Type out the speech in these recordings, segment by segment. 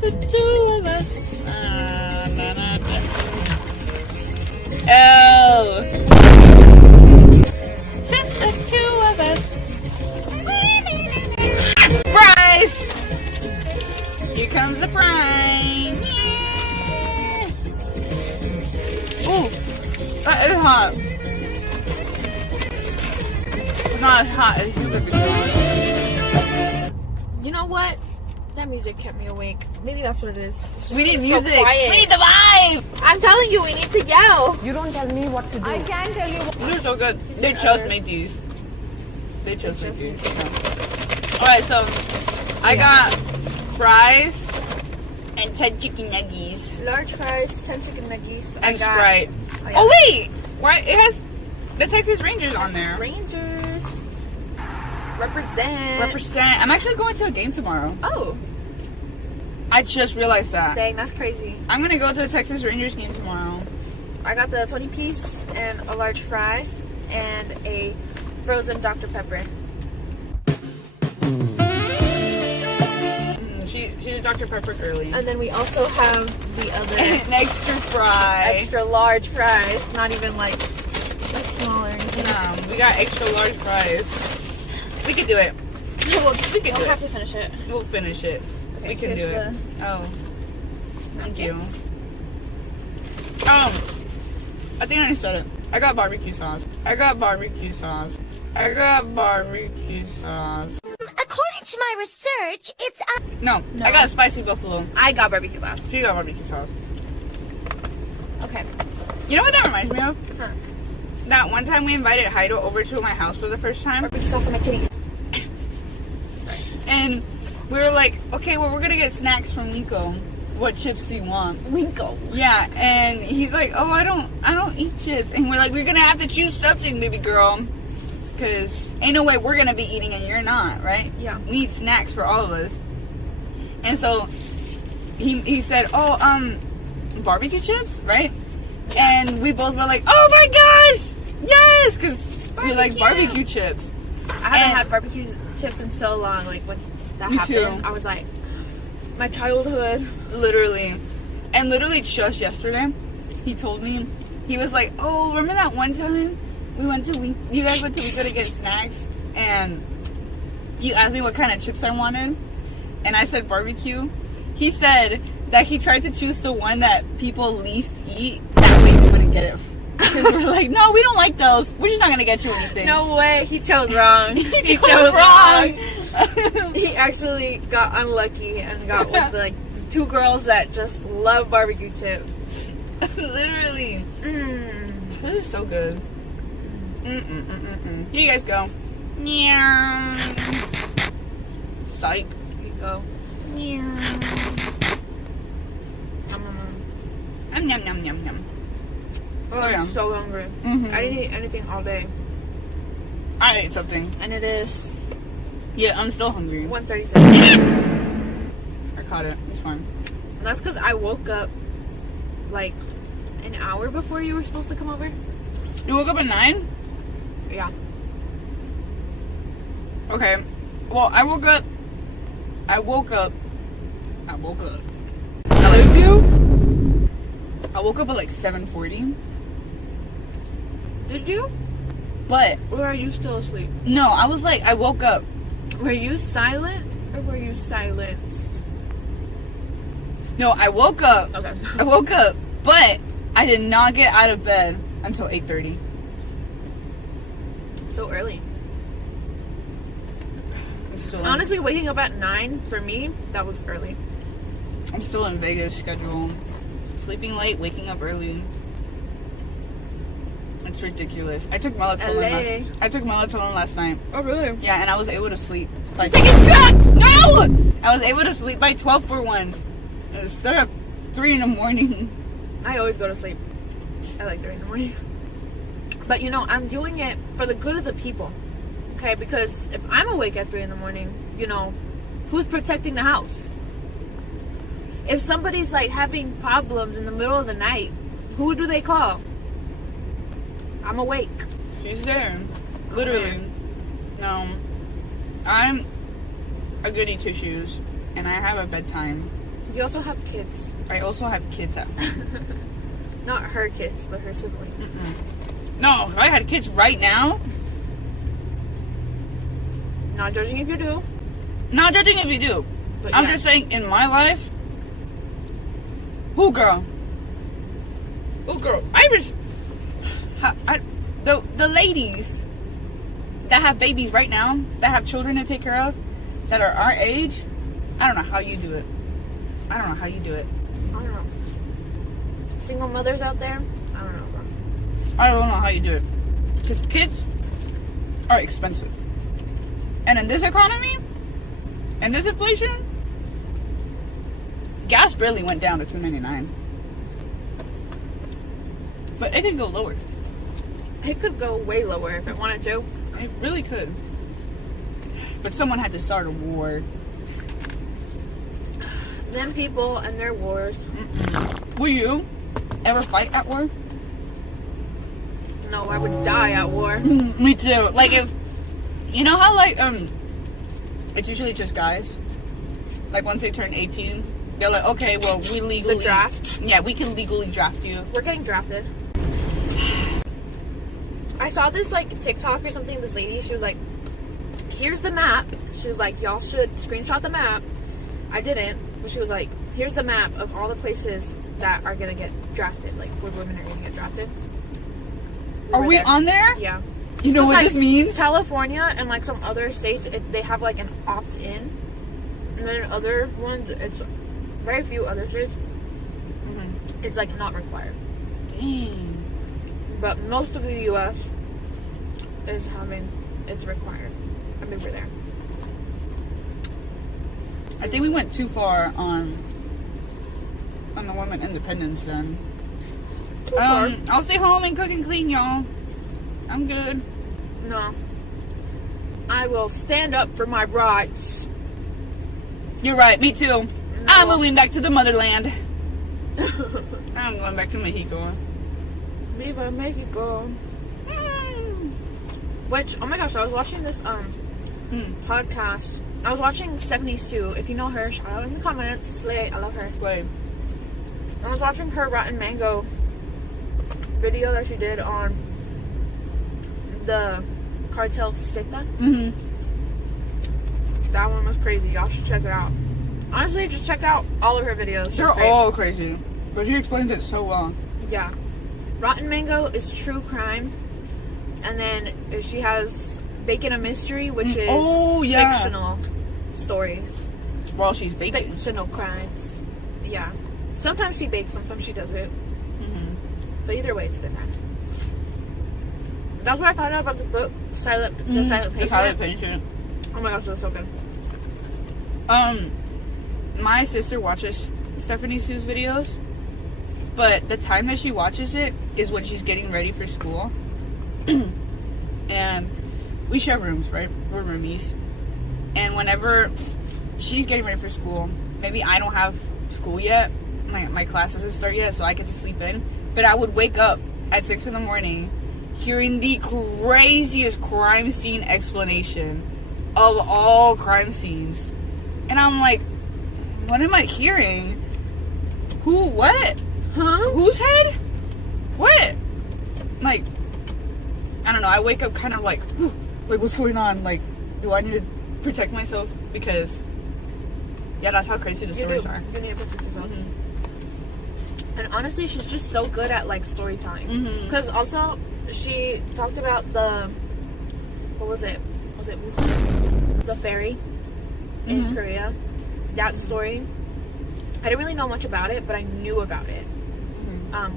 the two of us. Oh. Just the two of us. Fries! Here comes the fries. Ooh, that is hot. It's not as hot as you could be. You know what? That music kept me awake. Maybe that's what it is. We need music. So We need the vibe. I'm telling you, we need to yell. You don't tell me what to do. I can tell you. These are so good. They just made these. They just made these. Alright, so I got fries and 10 chicken nuggets. Large fries, 10 chicken nuggets. And Sprite. yeah. Oh wait! Why it has the Texas Rangers on there? Rangers. Represent. Represent. I'm actually going to a game tomorrow. Oh. I just realized that. Dang, that's crazy. I'm gonna go to a Texas Rangers game tomorrow. I got the 20 piece and a large fry and a frozen Dr. Pepper. She's a Dr. Pepper girly. And then we also have the other An extra fry. extra large fries. Not even like a smaller. No, we got extra large fries. We could do it. We'll can do have it. to finish it. We'll finish it. Okay, We can do here's it. Oh, thank you. Yes. I think I said it. I got barbecue sauce. I got barbecue sauce. I got barbecue sauce. According to my research, it's No, I got spicy buffalo. I got barbecue sauce. She got barbecue sauce. Okay. You know what that reminds me of? Huh. That one time we invited Heido over to my house for the first time. Barbecue sauce on my titties. And we were like, okay, well, we're gonna get snacks from Nico. What chips do you want? Winko. Yeah, and he's like, oh, I don't eat chips. And we're like, we're gonna have to choose something, baby girl. Because ain't no way we're gonna be eating and you're not, right? Yeah. We need snacks for all of us. And so he said, oh, barbecue chips, right? And we both were like, oh my gosh, yes, because we like barbecue chips. I haven't had barbecue chips in so long. Like when that Me happened, too. I was like, my childhood. Literally. And literally just yesterday, he told me, he was like, oh, remember that one time we went to you guys went to Winco to get snacks, and you asked me what kind of chips I wanted, and I said barbecue. He said that he tried to choose the one that people least eat. That way he wouldn't get it. Because we're like, no, we don't like those. We're just not gonna get you anything. No way, he chose wrong. he chose wrong. He actually got unlucky and got with like two girls that just love barbecue chips. Literally. This is so good. Here you guys go. Meow. Psych. Here you go. Yum, yum, yum, yum, yum. Oh, I'm so hungry. Mhm. I didn't eat anything all day. I ate something. And it is Yeah, I'm still hungry. 1:37. I caught it. It's fine. That's because I woke up like an hour before you were supposed to come over. You woke up at 9? Yeah. Okay. Well, I woke up. I woke up. I love you. I woke up at like 7:40. Did you? But Or are you still asleep? no, I was like, I woke up. Were you silent or were you silenced? No, I woke up. Okay. I woke up, but I did not get out of bed until 8:30. So early. I'm still in, Honestly, waking up at 9 for me, that was early. I'm still in Vegas schedule. Sleeping late, waking up early. It's ridiculous. I took melatonin last night. Oh, really? Yeah, and I was able to sleep. Like, Taking drugs! no! I was able to sleep by 12 for once instead of 3 in the morning. I always go to sleep at like 3 in the morning. But you know, I'm doing it for the good of the people. Okay, because if I'm awake at 3 in the morning, you know, who's protecting the house? If somebody's like having problems in the middle of the night, who do they call? I'm awake. She's there. Literally. No. I'm a goody two shoes, and I have a bedtime. You also have kids. I also have kids at Not her kids, but her siblings. No, if I had kids right now. Not judging if you do. Not judging if you do. But I'm yeah. just saying, in my life. Who girl? Who girl? The ladies that have babies right now, that have children to take care of, that are our age, I don't know how you do it. I don't know how you do it. I don't know. Single mothers out there? I don't know, bro. I don't know how you do it. Because kids are expensive. And in this economy, and this inflation, gas barely went down to $2.99. But it could go lower. It could go way lower if it wanted to. It really could. But someone had to start a war. Them people and their wars. Will you ever fight at war? No, I would die at war. Me too. Like if, you know how like, it's usually just guys. Like once they turn 18, they're like, okay, well we legally. The draft? Yeah, we can legally draft you. We're getting drafted. I saw this like TikTok or something. This lady, she was like, here's the map. She was like, y'all should screenshot the map. I didn't, but she was like, here's the map of all the places that are gonna get drafted, like where women are gonna get drafted. Are we there. on there? Yeah. You know It's what like this means? California and like some other states, they have like an opt-in, and then in other ones, it's very few other states. It's like not required. Dang. But most of the U.S. is it's required. I mean, we're there. I think we went too far on the women independence then. Too far. I'll stay home and cook and clean, y'all. I'm good. No. I will stand up for my rights. You're right, me too. No. I'm moving back to the motherland. I'm going back to Mexico. Viva Mexico. Which, oh my gosh, I was watching this podcast. I was watching Stephanie Sue. If you know her, shout out in the comments. Slay, I love her. Wait. I was watching her Rotten Mango video that she did on the cartel Zeta. That one was crazy. Y'all should check it out. Honestly, just check out all of her videos. She's They're great. all crazy. But she explains it so well. Yeah. Rotten Mango is true crime. And then she has Bacon a Mystery, which is fictional stories. While she's baking. Fictional crimes. Yeah. Sometimes she bakes, sometimes she does it. But either way, it's a good time. That's what I found out about the book, The Silent Patient. The Silent Patient. Oh my gosh, it was so good. My sister watches Stephanie Sue's videos, but the time that she watches it is when she's getting ready for school. And we share rooms, right? We're roomies. And whenever she's getting ready for school, maybe I don't have school yet, my class doesn't start yet, so I get to sleep in. But I would wake up at 6 in the morning hearing the craziest crime scene explanation of all crime scenes. And I'm like, what am I hearing? Who? What? Huh? Whose head? What? Like, I don't know. I wake up kind of like what's going on? Like, do I need to protect myself? Because, yeah, that's how crazy the stories are. You need to protect yourself. And honestly, she's just so good at like storytelling. Because also, she talked about what was it? Was it the ferry in Korea? That story. I didn't really know much about it, but I knew about it.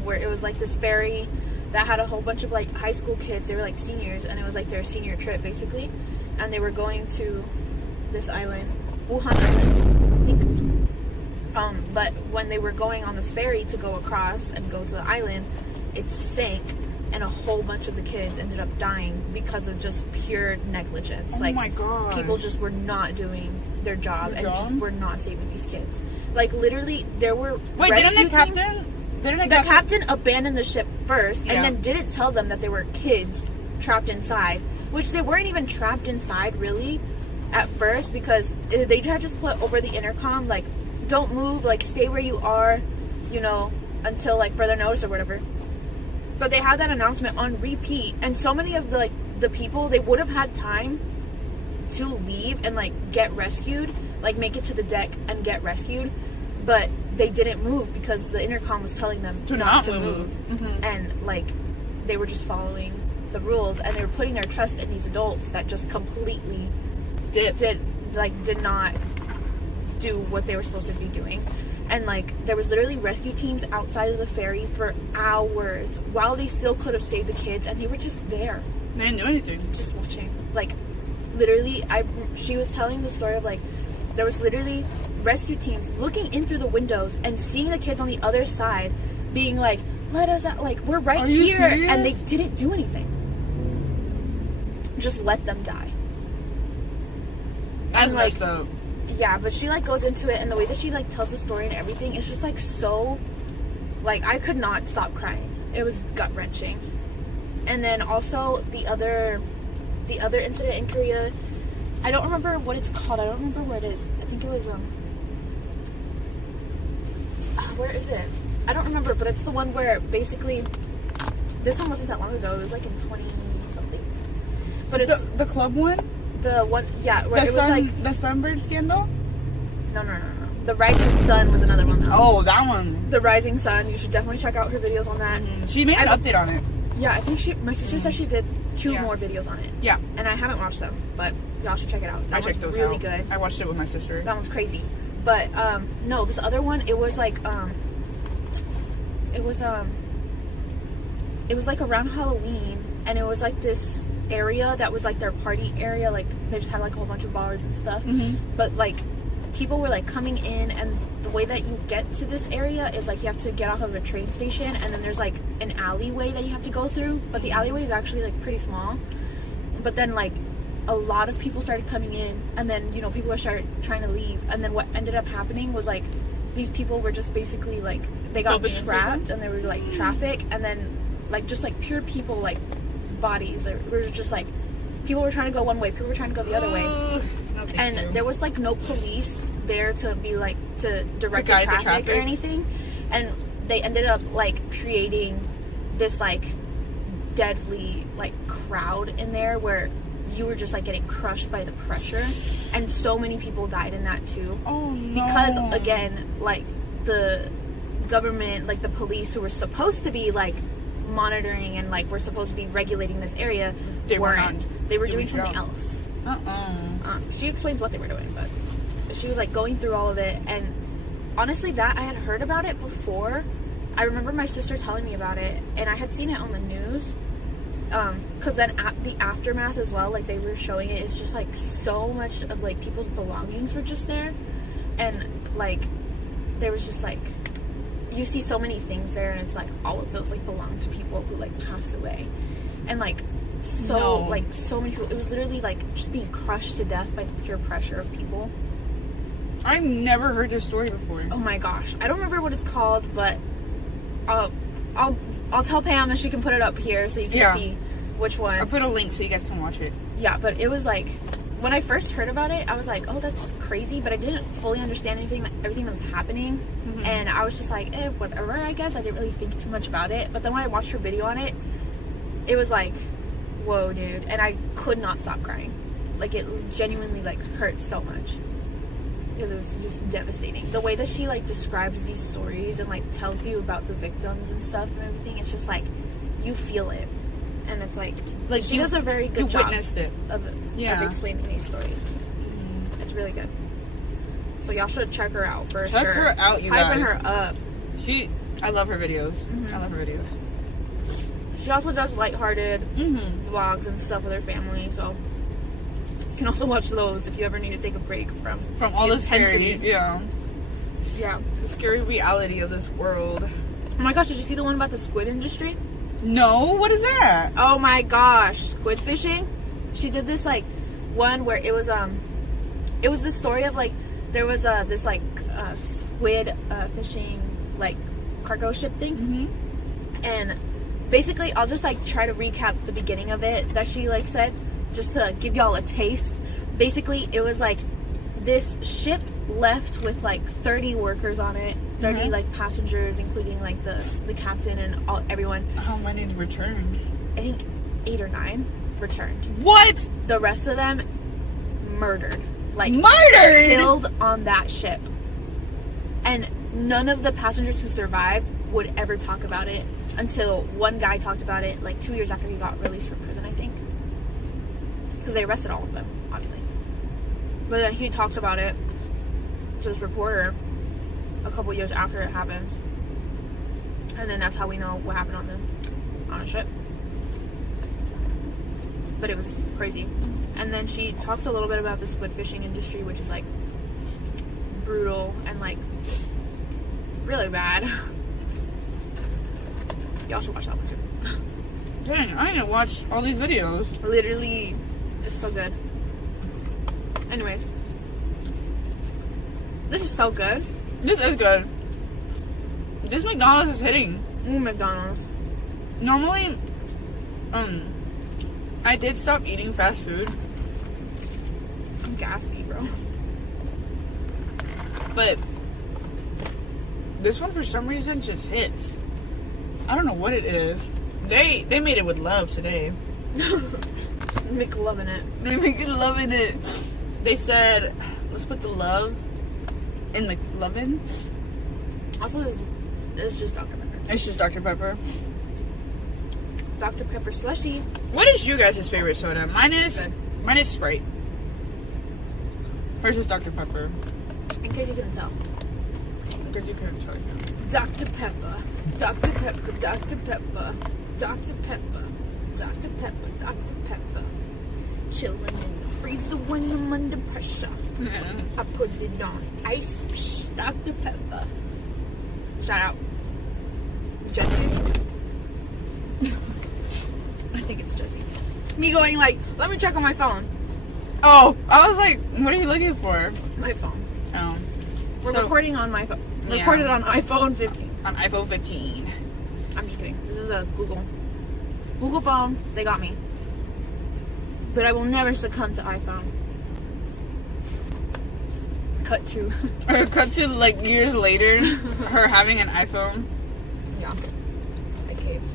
Where it was like this ferry that had a whole bunch of like high school kids. They were like seniors, and it was like their senior trip basically. And they were going to this island, Wuhan Island, I think. But when they were going on this ferry to go across and go to the island, it sank, and a whole bunch of the kids ended up dying because of just pure negligence. Oh like, my god! People just were not doing their job and job? just were not saving these kids. Like literally, there were Didn't the captain abandoned the ship first, Yeah. and then didn't tell them that there were kids trapped inside, which they weren't even trapped inside really at first, because they had just put over the intercom like don't move, like, stay where you are, you know, until, like, further notice or whatever. But they had that announcement on repeat, and so many of the people, they would have had time to leave and, like, get rescued, like, make it to the deck and get rescued, but they didn't move because the intercom was telling them not to move. Mm-hmm. And, like, they were just following the rules, and they were putting their trust in these adults that just completely did not do what they were supposed to be doing. And, like, there was literally rescue teams outside of the ferry for hours while they still could have saved the kids, and they were just there. They didn't do anything. Just watching. Like, literally, she was telling the story of, like, there was literally rescue teams looking in through the windows and seeing the kids on the other side being like, let us out, like, we're right here. Serious? And they didn't do anything. Just let them die. That's like, messed up. Yeah, but she, like, goes into it, and the way that she, like, tells the story and everything, it's just, like, so, like, I could not stop crying. It was gut-wrenching. And then also the other incident in Korea, I don't remember what it's called. I don't remember where it is. I think it was where is it? I don't remember, but it's the one where basically this one wasn't that long ago. It was like in 20 something. But it's the club one. The one, yeah, where it was like the Sunbird scandal. No. The Rising Sun was another one though. Oh, that one. The Rising Sun. You should definitely check out her videos on that. Mm-hmm. She made an update on it. Yeah, I think my sister said she did 2 more videos on it. Yeah. And I haven't watched them, but y'all should check it out. That I checked those really out. good. I watched it with my sister. That one's crazy. But no, this other one, it was like it was like around Halloween, and it was like this area that was like their party area, like they just had like a whole bunch of bars and stuff. Mm-hmm. But like people were like coming in, and the way that you get to this area is like you have to get off of a train station, and then there's like an alleyway that you have to go through, but the alleyway is actually like pretty small. But then like a lot of people started coming in, and then, you know, people were trying to leave, and then what ended up happening was like these people were just basically like they got trapped, and they were like trafficked, and then like just like pure people, like bodies, they were just like people were trying to go one way, people were trying to go the other way. And there was like no police there to be like to direct the traffic or anything, and they ended up like creating this like deadly like crowd in there where you were just like getting crushed by the pressure, and so many people died in that too. Oh no. Because again, like the government, like the police who were supposed to be like monitoring and like were supposed to be regulating this area, they weren't. They were doing something else. She explains what they were doing, but she was like going through all of it, and honestly that I had heard about it before. I remember my sister telling me about it, and I had seen it on the news, because then at the aftermath as well, like they were showing it, it's just like so much of like people's belongings were just there, and like there was just like you see so many things there, and it's like all of those like belong to people who like passed away, and like so many people, it was literally like just being crushed to death by the pure pressure of people. I've never heard this story before. Oh my gosh, I don't remember what it's called, but I'll tell Pam and she can put it up here so you can see which one. I'll put a link so you guys can watch it. Yeah, but it was like when I first heard about it, I was like, oh, that's crazy, but I didn't fully understand everything that was happening. Mm-hmm. And I was just like, whatever, I guess. I didn't really think too much about it. But then when I watched her video on it, it was like, whoa, dude. And I could not stop crying. Like, it genuinely like hurt so much, because it was just devastating. The way that she like describes these stories and like tells you about the victims and stuff and everything, it's just like you feel it, and it's like she does a very good job. You witnessed it of explaining these stories. Mm-hmm. It's really good. So y'all should check her out for sure. Check her out, you guys. Hyping her up. I love her videos. Mm-hmm. I love her videos. She also does lighthearted vlogs and stuff with her family, so you can also watch those if you ever need to take a break from all the scary, yeah, the scary reality of this world. Oh my gosh, did you see the one about the squid industry? No, what is that? Oh my gosh, squid fishing. She did this like one where it was this story of like there was this like squid fishing like cargo ship thing, and basically I'll just like try to recap the beginning of it that she like said, just to give y'all a taste. Basically it was like this ship left with like 30 workers on it, 30 like passengers, including like the captain and everyone. How many returned? I think 8 or 9 returned. What? The rest of them murdered. Like murdered? Killed on that ship. And none of the passengers who survived would ever talk about it until one guy talked about it like 2 years after he got released from prison, I think. Because they arrested all of them, obviously. But then he talks about it to his reporter a couple years after it happened. And then that's how we know what happened on the ship. But it was crazy. And then she talks a little bit about the squid fishing industry, which is like brutal and like really bad. Y'all should watch that one too. Dang, I didn't watch all these videos. Literally, it's so good. Anyways, this is so good. This is good. This McDonald's is hitting. Ooh, McDonald's. Normally, I did stop eating fast food. I'm gassy, bro. But this one, for some reason, just hits. I don't know what it is. They made it with love today. McLovin' it. They make it loving it. They said, let's put the love in McLovin. Also, this is just Dr. Pepper. It's just Dr. Pepper. Dr. Pepper slushy. What is you guys' favorite soda? Mine is Sprite. Hers is Dr. Pepper. In case you couldn't tell. Because you couldn't tell. Dr. Pepper. Dr. Pepper. Dr. Pepper. Dr. Pepper. Dr. Pepper. Dr. Pepper. Chilling in the freezer when I'm under pressure. I put it on ice. Psh, Dr. Pepper. Shout out. Jesse. I think it's Jesse. Me going like, let me check on my phone. Oh, I was like, what are you looking for? My phone. Oh. We're So- recording on my phone. Yeah. Recorded on iPhone 15. On iPhone 15. I'm just kidding. This is a Google phone. They got me. But I will never succumb to iPhone. Cut to. Or cut to like years later, her having an iPhone. Yeah. I caved.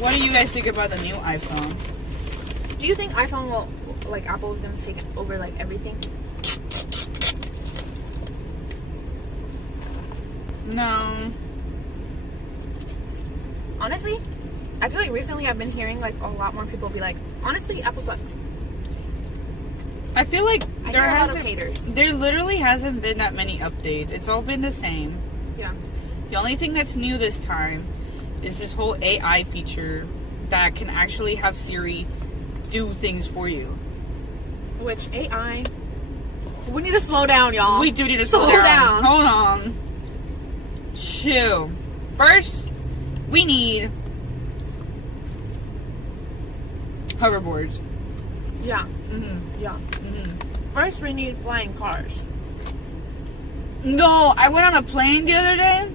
What do you guys think about the new iPhone? Do you think iPhone will, like, Apple is gonna take over like everything? No. Honestly, I feel like recently I've been hearing like a lot more people be like, honestly, Apple sucks. I feel like I there hear a lot of hasn't. haters. There literally hasn't been that many updates. It's all been the same. Yeah. The only thing that's new this time is this whole AI feature that can actually have Siri do things for you. Which AI? We need to slow down, y'all. We do need to slow down. Hold on. Chill. First, we need hoverboards. Yeah. Mm-hmm. Yeah. Mm-hmm. First, we need flying cars. No, I went on a plane the other day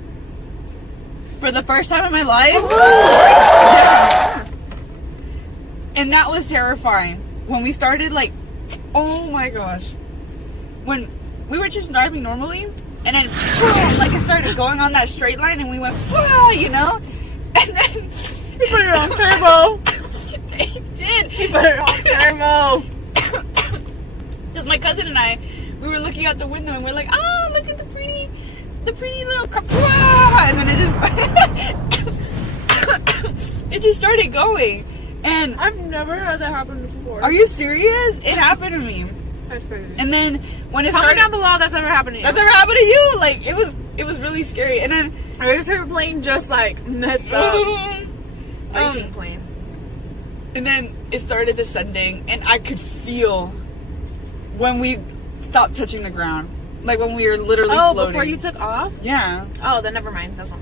for the first time in my life. Yeah. And that was terrifying. When we started, like, oh my gosh. When we were just driving normally, and then, like, it started going on that straight line, and we went, you know? And then... He put it on turbo. They did. He put it on turbo. Because my cousin and I, we were looking out the window, and we're like, oh, look at the pretty little car. And then it just started going. And I've never had that happen before. are you serious? It happened to me. That's crazy. And then when it Comment started, down below if that's ever happened to you. that's ever happened to you. Like it was really scary. And then There's her plane just like messed up. Racing plane. and then it started descending, and I could feel when we stopped touching the ground, like when we were literally floating. Before you took off? Yeah. Oh, then never mind. That's not.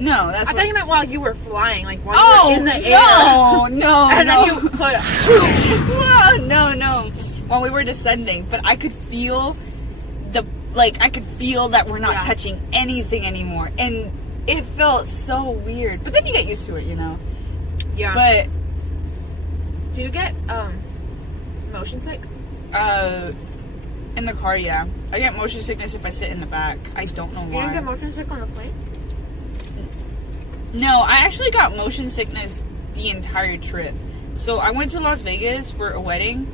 No, that's. I thought you meant while you were flying, like while Oh you were in the air. no, And no. then you put. no. When we were descending, but I could feel I could feel that we're not touching anything anymore, and it felt so weird. But then you get used to it, you know. Yeah. But do you get motion sick? In the car, yeah. I get motion sickness if I sit in the back. I don't know You why. didn't get motion sick on the plane? No, I actually got motion sickness the entire trip. So I went to Las Vegas for a wedding,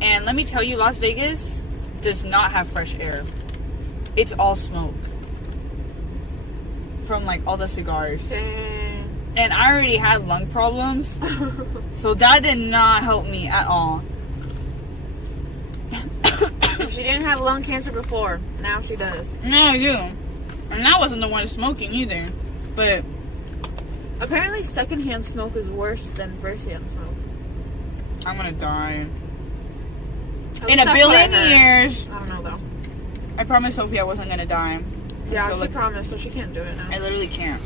and let me tell you, Las Vegas does not have fresh air. It's all smoke from like all the cigars. Dang. And I already had lung problems, so that did not help me at all. She didn't have lung cancer before. Now she does. No, I do. And I wasn't the one smoking either. But Apparently, secondhand smoke is worse than firsthand smoke. I'm gonna die. At In least a that's what I billion heard. years. I don't know though. I promised Sophie I wasn't gonna die. Yeah, So, she like, promised, so she can't do it now. I literally can't.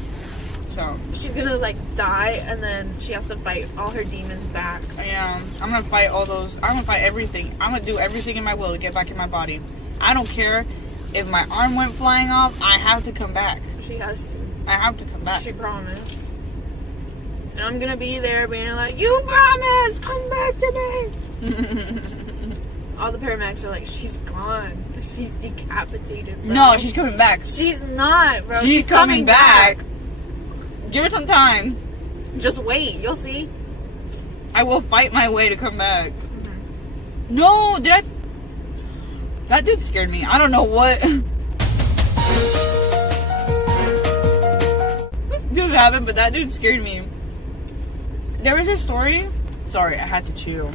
So, She's gonna like die, and then she has to fight all her demons back. I'm gonna fight all those. I'm gonna fight everything. I'm gonna do everything in my will to get back in my body. I don't care if my arm went flying off. I have to come back. She has to. I have to come back. She promised. And I'm gonna be there being like, "You promised! Come back to me!" All the paramedics are like, "She's gone. She's decapitated, bro." No, she's coming back. She's not, bro. She's coming back. Give her some time. Just wait. You'll see. I will fight my way to come back. No, that dude scared me. I don't know what. Dude happened, but that dude scared me. There was a story. Sorry, I had to chew.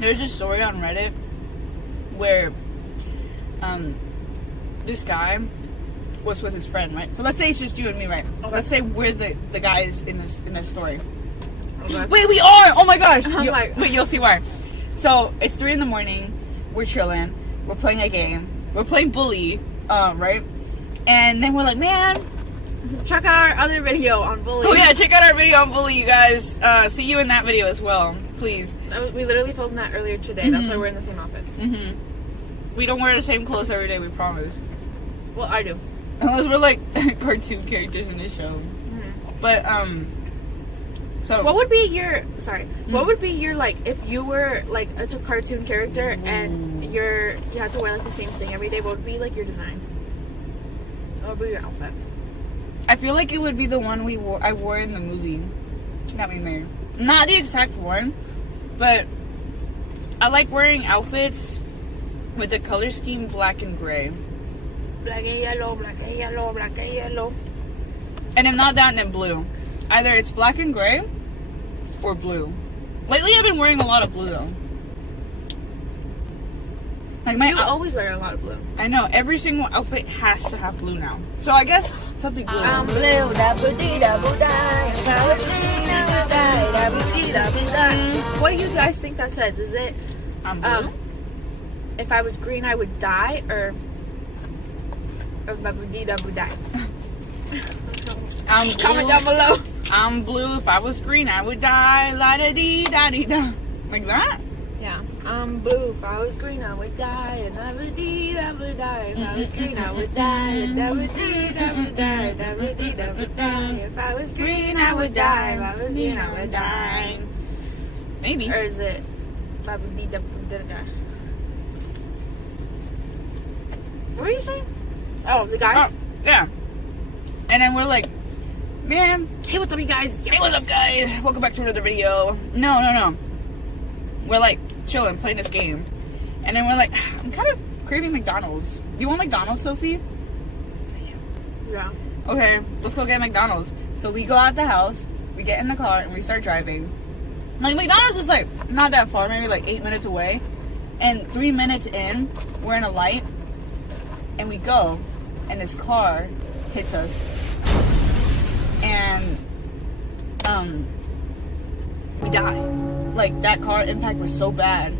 There's a story on Reddit where this guy was with his friend, right? So let's say it's just you and me, right? Okay. Let's say we're the guys in this story. Okay. Wait, we are! Oh my gosh! I'm like- Wait, you'll see why. So it's 3 a.m. We're chilling. We're playing a game. We're playing Bully, right? And then we're like, man. Check out our other video on bullying. Oh yeah, check out our video on Bully, you guys. See you in that video as well, please. We literally filmed that earlier today. That's why we're in the same outfits. We don't wear the same clothes every day, we promise. Well, I do. Unless we're like cartoon characters in the show. But so What would be your What would be your like if you were like a cartoon character and you had to wear like the same thing every day? What would be like your design? What would be your outfit? I feel like it would be the one I wore in the movie that we made. Not the exact one, but I like wearing outfits with the color scheme black and gray. Black and yellow, black and yellow, black and yellow. And if not that, then blue. Either it's black and gray or blue. Lately, I've been wearing a lot of blue though. Like You always wear a lot of blue. I know every single outfit has to have blue now. So I guess something blue. I'm blue, What do you guys think that says? Is it I'm blue. if I was green I would die, or die? I'm blue. Comment down below. I'm blue. If I was green, I would die. La da dee da dee da. Like that? Yeah. I'm blue. If I was green, I would die. And I would die. If I was green, I would die. And I would die. And I would die. If I was green, I would die. If I was green, I would die. Maybe. Or is it What were you saying? Oh, the guys? Oh, yeah. And then we're like, man. Hey, what's up, you guys? Hey, what's up, guys? Welcome back to another video. No. We're like chilling, playing this game. And then we're like, I'm kind of craving McDonald's. You want McDonald's, Sophie? Yeah. Okay, let's go get McDonald's. So we go out the house, we get in the car, and we start driving. Like, McDonald's is like not that far, maybe like 8 minutes away. And 3 minutes in, we're in a light, and we go, and this car hits us. And we die. Like, that car impact was so bad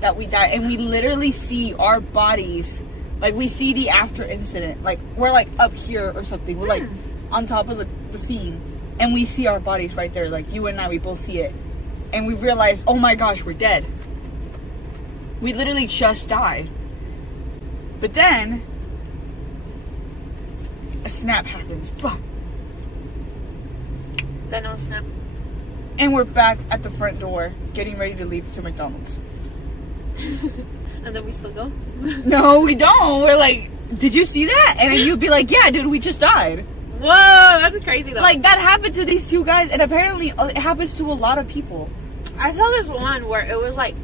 that we died. And we literally see our bodies, like, we see the after incident. Like, we're like up here or something. We're like on top of the scene, and we see our bodies right there. Like, you and I, we both see it, and we realize, oh my gosh, we're dead. We literally just died. But then a snap happens. Fuck. Then on Snap. And we're back at the front door, getting ready to leave to McDonald's. And then we still go? No, we don't. We're like, did you see that? And then you'd be like, yeah, dude, we just died. Whoa, that's crazy though. Like, that happened to these two guys, and apparently it happens to a lot of people. I saw this one where it was like,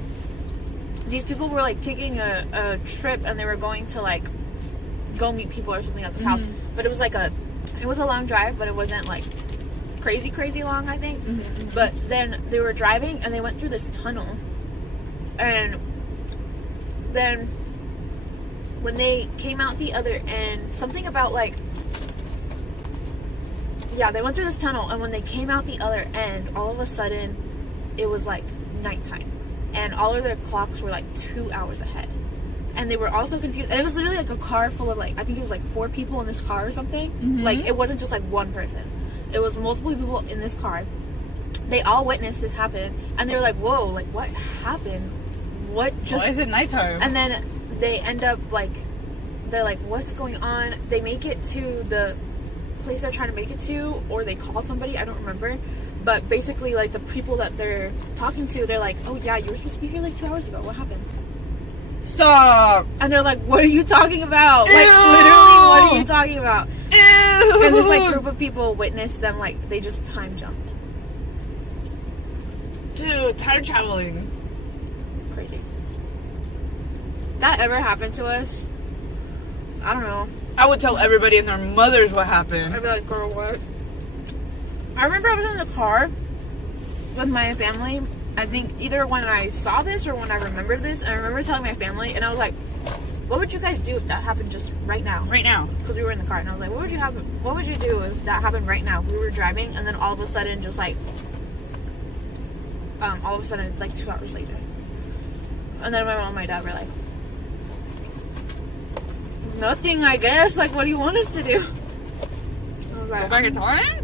these people were like taking a trip and they were going to like go meet people or something at this house. But it was like it was a long drive, but it wasn't like crazy long, I think. But then they were driving and they went through this tunnel. And then when they came out the other end, something about like, yeah, they went through this tunnel, and when they came out the other end, all of a sudden it was like nighttime, and all of their clocks were like 2 hours ahead, and they were also confused. And it was literally like a car full of like, I think it was like 4 people in this car or something. Like, it wasn't just like one person, it was multiple people in this car. They all witnessed this happen, and they were like, whoa, like what happened? What just, why is it nighttime? and then they end up like, they're like, what's going on? They make it to the place they're trying to make it to, or they call somebody, I don't remember. But basically, like, the people that they're talking to, they're like, oh yeah, you were supposed to be here like 2 hours ago, what happened? Stop. And they're like, what are you talking about? Ew. Like, literally, what are you talking about? Ew. And this like group of people witnessed them, like, they just time jumped. Dude, time traveling. Crazy. That ever happened to us? I don't know. I would tell everybody and their mothers what happened. I'd be like, girl, what? I remember I was in the car with my family. I think either when I saw this or when I remembered this. And I remember telling my family, and I was like, what would you guys do if that happened just right now? Right now. Because we were in the car, and I was like, what would you do if that happened right now? We were driving, and then all of a sudden, just like, all of a sudden, it's like 2 hours later. And then my mom and my dad were like, nothing, I guess. Like, what do you want us to do? I was like, Go back in time?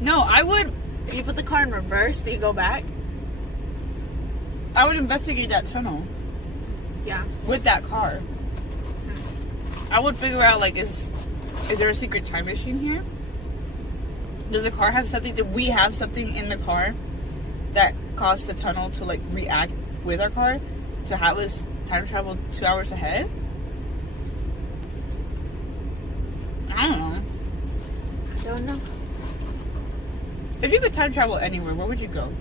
No, I would. If you put the car in reverse, do you go back? I would investigate that tunnel Yeah. with that car. I would figure out, like, is there a secret time machine here? Does the car have something? Did we have something in the car that caused the tunnel to like react with our car to have us time travel 2 hours ahead? I don't know. I don't know. If you could time travel anywhere, where would you go?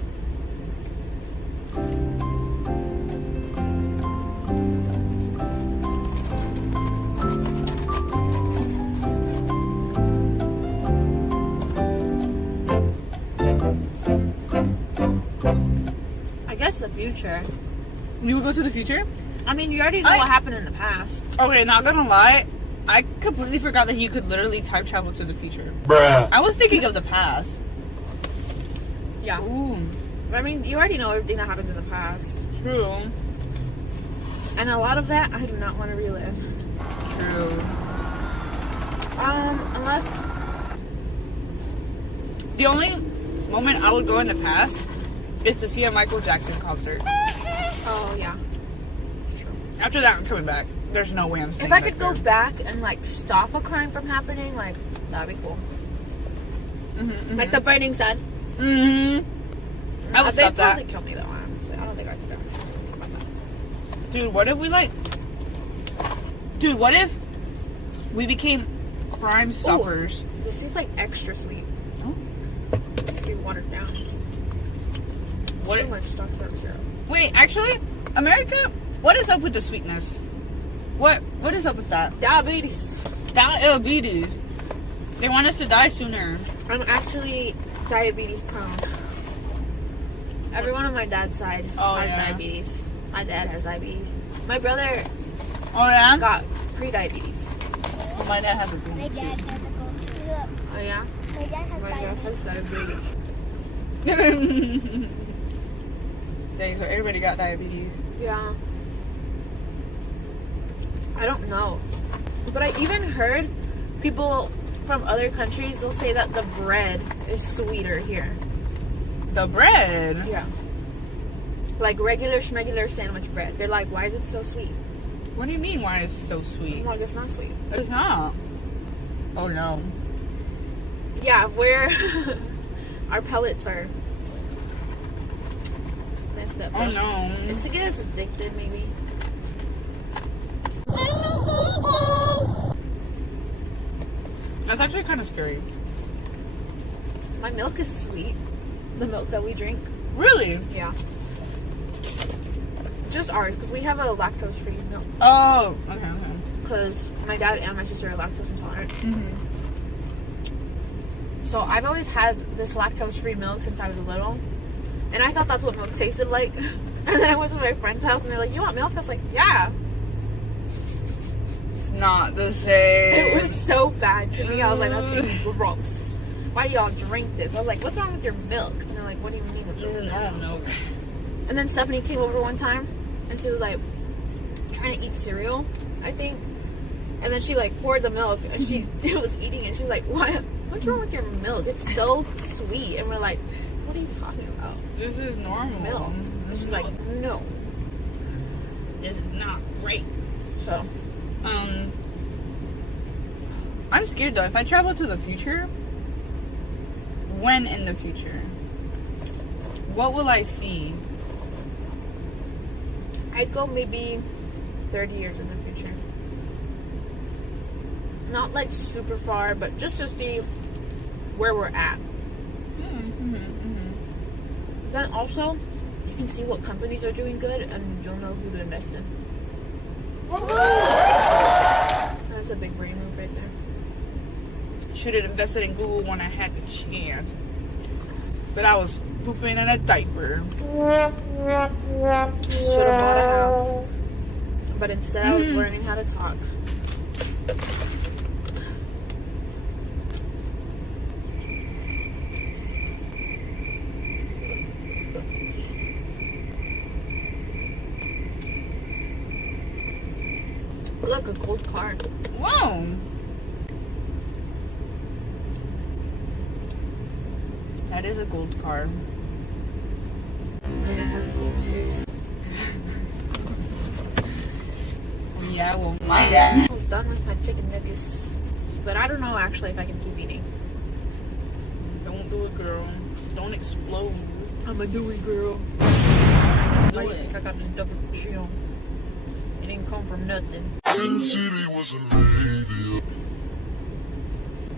I guess the future. You would go to the future? I mean, you already know what happened in the past. Okay, not gonna lie. I completely forgot that you could literally time travel to the future. Bruh. I was thinking of the past. Yeah. Ooh, I mean, you already know everything that happens in the past. true. And a lot of that, I do not want to relive. True. Unless... The only moment I would go in the past is to see a Michael Jackson concert. Oh, yeah. After that, I'm coming back. There's no way I'm staying If I back could go there. back and, like, stop a crime from happening, like, that'd be cool. Like the burning sun. I would They'd stop that. probably kill me, though, honestly. I don't think I could do Dude, what if we like... Dude, what if we became Crime Stoppers? Ooh, this tastes like extra sweet. Oh. It needs to be watered down. What Too if- much strawberry syrup. Wait, actually, America, what is up with the sweetness? What is up with that? Diabetes. Diabetes. They want us to die sooner. I'm actually diabetes prone. Everyone on my dad's side has yeah. diabetes. My dad has diabetes. My brother Oh yeah? got pre-diabetes. Oh, my dad has a My dad has a go to. Oh yeah? My dad has My dad diabetes. has diabetes. Dang, so everybody got diabetes. Yeah. I don't know. But I even heard people from other countries, they'll say that the bread is sweeter here. The bread? Yeah. Like regular schmegular sandwich bread. They're like, why is it so sweet? What do you mean, why is it so sweet? I'm like, it's not sweet. It's not. Oh no. Yeah, where our pellets are missed it. Oh no. It's to get us addicted, maybe. That's actually kind of scary. My milk is sweet. The milk that we drink. Really? Yeah. Just ours, because we have a lactose-free milk. Oh, okay. Because my dad and my sister are lactose intolerant. Mm-hmm. So I've always had this lactose-free milk since I was little. And I thought that's what milk tasted like. And then I went to my friend's house and they're like, you want milk? I was like, yeah. It's not the same. It was so bad to me. I was like, that's gross. Why do y'all drink this? I was like, what's wrong with your milk? And they're like, what do you mean? I don't know. And then Stephanie came over one time and she was like trying to eat cereal, I think. And then she like poured the milk and she was eating it. She was like, what's wrong with your milk? It's so sweet. And we're like, what are you talking about? This is normal. Milk. And she's like, no. This is not great. So, I'm scared though. If I travel to the future, when in the future, what will I see? I'd go maybe 30 years in the future. Not like super far, but just to see where we're at. Then also, you can see what companies are doing good and you'll know who to invest in. That's a big brain move right there. Should have invested in Google when I had the chance. But I was pooping in a diaper. Should have bought a house. But instead I was learning how to talk. Look, a gold card. Wow. That is a gold card. And it has gold shoes. Yeah, well, my dad. I was done with my chicken nuggets. But I don't know actually if I can keep eating. Don't do it, girl. Don't explode. I'm a doing girl. Do Why do you it. think I got this double chill? It didn't come from nothing.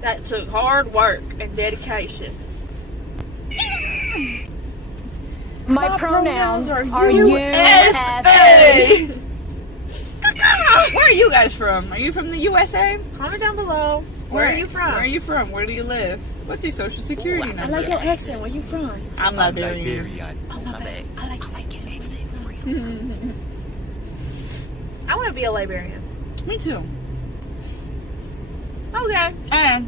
That took hard work and dedication. My pronouns are USA. Where are you guys from? Are you from the USA? Comment down below. Where are you from? Where are you from? Where do you live? What's your social security I number? like your accent. Where you from? I'm Liberian. Oh, my bad. I like it. I want to be a librarian. Me too. Okay. And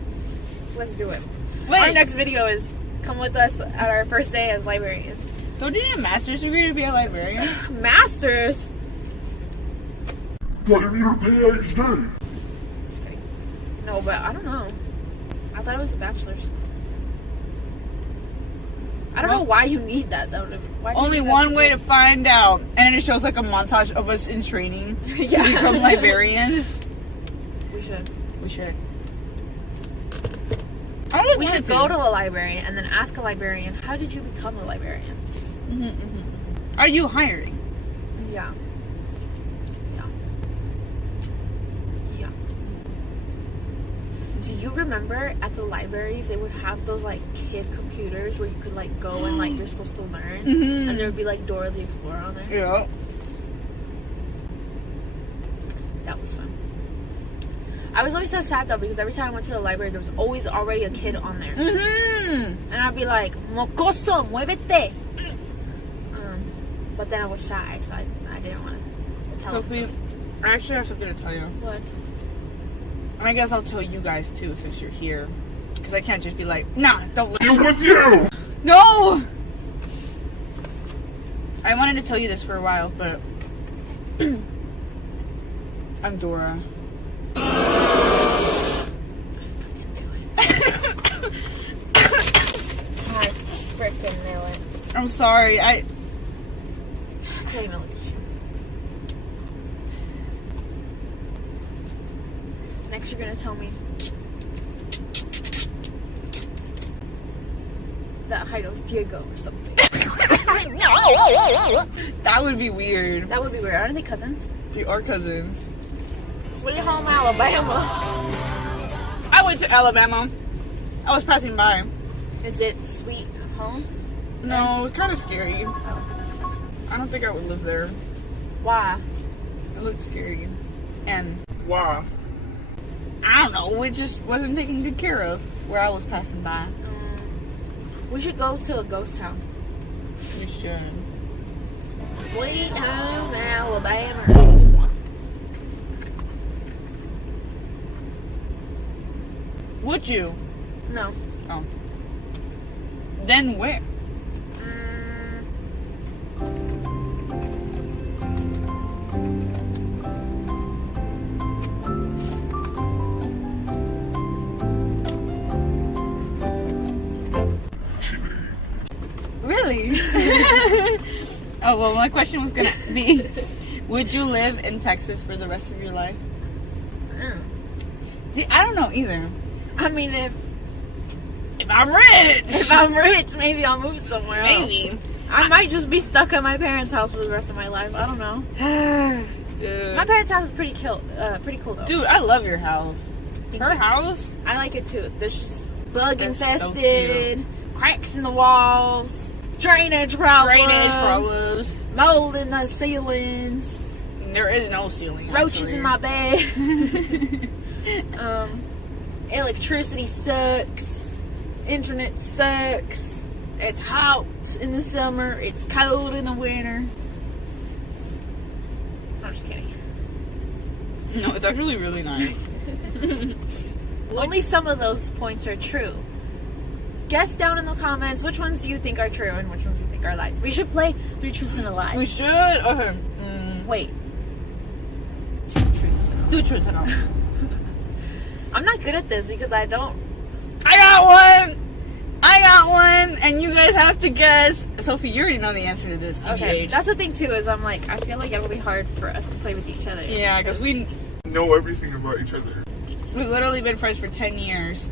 Let's do it. wait, Our next video is come with us at our first day as librarians. don't you need a master's degree to be a librarian? Masters. What, you need a PhD? Just kidding. No, but I don't know. I thought it was a bachelor's. I don't know why you need that though. Why do you Only think one that's way good? to find out. And then it shows like a montage of us in training to become librarians. We should. We should. We should go to a librarian and then ask a librarian, how did you become a librarian? Are you hiring? Yeah. Yeah. Do you remember at the libraries they would have those like kid computers where you could like go and like you're supposed to learn and there would be like Dora the Explorer on there? Yeah. That was fun. I was always so sad though because every time I went to the library there was always already a kid on there. And I'd be like, Mocoso, muévete. But then I was shy, so I didn't want to tell Sophie, them. I actually have something to tell you. What? And I guess I'll tell you guys too since you're here. Because I can't just be like, nah, don't It was you! No! I wanted to tell you this for a while, but I'm Dora. I freaking knew it. I'm sorry. I can't even look at you. Next, you're gonna tell me. that Heido's Diego or something. That would be weird. That would be weird. Aren't they cousins? We are cousins. Sweet home Alabama. I went to Alabama. I was passing by. Is it sweet home? No, it's kind of scary. I don't think I would live there. Why? It looked scary. And Why? I don't know, it just wasn't taken good care of where I was passing by. We should go to a ghost town. You should. Sweet home Alabama. Would you? No. Oh. Then where? Really? Oh, well, my question was gonna be, would you live in Texas for the rest of your life? See, I don't know either. I mean, if I'm rich! I'm rich, maybe I'll move somewhere else. Maybe. I might just be stuck at my parents' house for the rest of my life. I don't know. Dude. My parents' house is pretty cool though. Dude, I love your house. Her house? I like it too. There's just bug That's infested, so cracks in the walls, drainage problems, mold in the ceilings, There is no ceiling. roaches actually. in my bed. Electricity sucks. Internet sucks. It's hot in the summer. It's cold in the winter. I'm just kidding. No, it's actually really nice. Only some of those points are true. Guess down in the comments which ones do you think are true and which ones do you think are lies. We should play 3 Truths and a Lie. We should. Okay. Wait. 2 truths. 2 truths and a lie. I'm not good at this because I don't. I got one, and you guys have to guess. Sophie, you already know the answer to this. TBH. Okay, that's the thing too. Is I'm like, I feel like it'll be hard for us to play with each other. Yeah, because we Know everything about each other. we've literally been friends for 10 years.